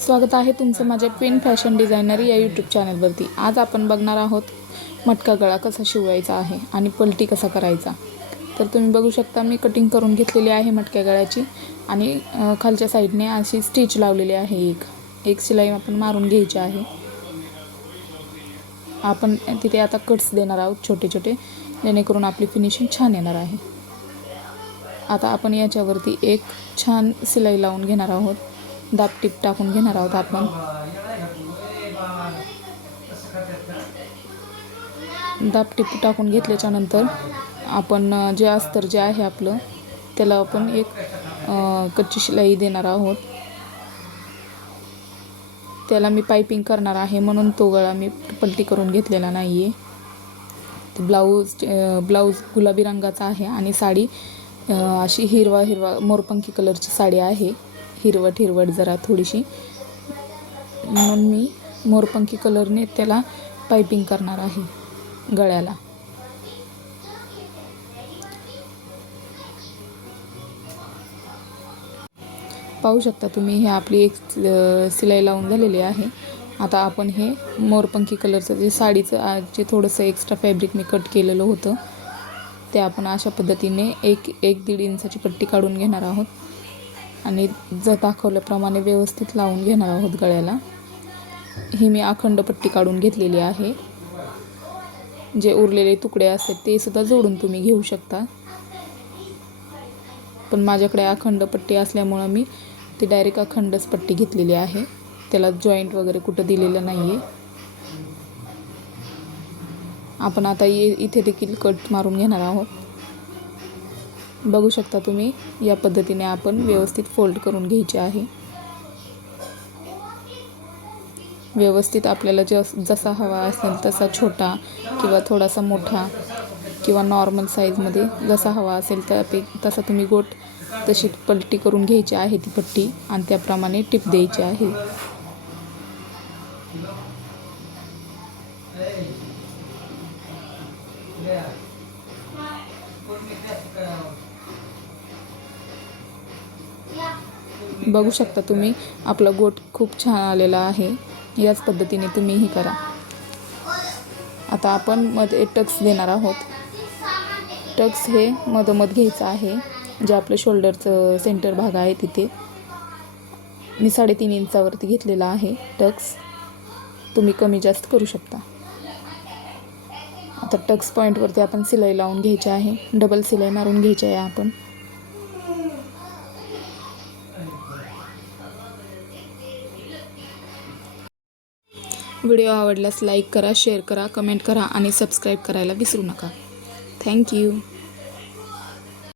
स्वागत आहे तुमचं माझ्या क्वीन फॅशन डिझायनर या यूट्यूब चॅनलवरती आज आपण बघणार आहोत मटका गळा कसा शिवायचा आहे आणि पलटी कसा करायचा. तर तुम्ही बघू शकता मी कटिंग करून घेतलेली आहे मटक्या गळ्याची आणि खालच्या साईडने अशी स्टिच लावलेली आहे एक. एक शिलाई आपण मारून घ्यायची आहे. आपण तिथे आता कट्स देणार आहोत छोटे छोटे जेणेकरून आपली फिनिशिंग छान येणार आहे. आता आपण याच्यावरती एक छान सिलाई लावून घेणार आहोत. दापटीप टाकून घेणार आहोत आपण. दापटीप टाकून घेतल्याच्या नंतर आपण जे अस्तर जे आहे आपलं त्याला आपण एक कच्ची शिलाई देणार आहोत. त्याला मी पायपिंग करणार आहे म्हणून तो गळा मी पलटी करून घेतलेला नाही आहे ब्लाऊज ब्लाऊज गुलाबी रंगाचा आहे आणि साडी अशी हिरवा हिरवा मोरपंखी कलरची साडी आहे. हिरवट हिरवट जरा थोडीशी. म्हणून मी मोरपंखी कलरने त्याला पायपिंग करणार आहे गळ्याला. पाहू शकता तुम्ही हे आपली एक सिलाई लावून झालेली आहे. आता आपण हे मोरपंखी कलरचं जे साडीचं जे थोडंसं एक्स्ट्रा फॅब्रिक मी कट केलेलं होतं ते आपण अशा पद्धतीने एक एक दीड इंचाची पट्टी काढून घेणार आहोत. आणि जर दाखवल्याप्रमाणे व्यवस्थित लावून घेणार आहोत गळ्याला. ही मी अखंड पट्टी काढून घेतलेली आहे. जे उरलेले तुकडे असतात ते सुद्धा जोडून तुम्ही घेऊ शकता. पण माझ्याकडे अखंड पट्टी असल्यामुळं मी ती डायरेक्ट अखंडच पट्टी घेतलेली आहे. त्याला जॉईंट वगैरे कुठं दिलेलं नाही आहे आपण आता ये इथे देखील कट मारून घेणार आहोत. बघू शकता तुम्ही या पद्धतीने आपण व्यवस्थित फोल्ड करून घ्यायचे आहे. व्यवस्थित आपल्याला जस जसा हवा असेल तसा छोटा किंवा थोडासा मोठा किंवा नॉर्मल साईजमध्ये जसा हवा असेल त्यापे तसा तुम्ही गोट तशी पलटी करून घ्यायची आहे ती पट्टी आणि त्याप्रमाणे टिप द्यायची आहे. बघू शकता तुम्ही. आपला गोट खूप छान आलेला आहे. याच पद्धतीने तुम्हीही करा. आता आपण मध्ये टक्स देणार आहोत. टक्स हे मधोमध घ्यायचं आहे. जे आपलं शोल्डरचं सेंटर भाग आहे तिथे. मी साडेतीन इंचावरती घेतलेला आहे टक्स. तुम्ही कमी जास्त करू शकता. आता टक्स पॉईंटवरती आपण सिलाई लावून घ्यायची आहे. डबल सिलाई मारून घ्यायची आहे आपण. व्हिडिओ आवडल्यास लाईक करा शेअर करा कमेंट करा आणि सबस्क्राईब करायला विसरू नका. थँक्यू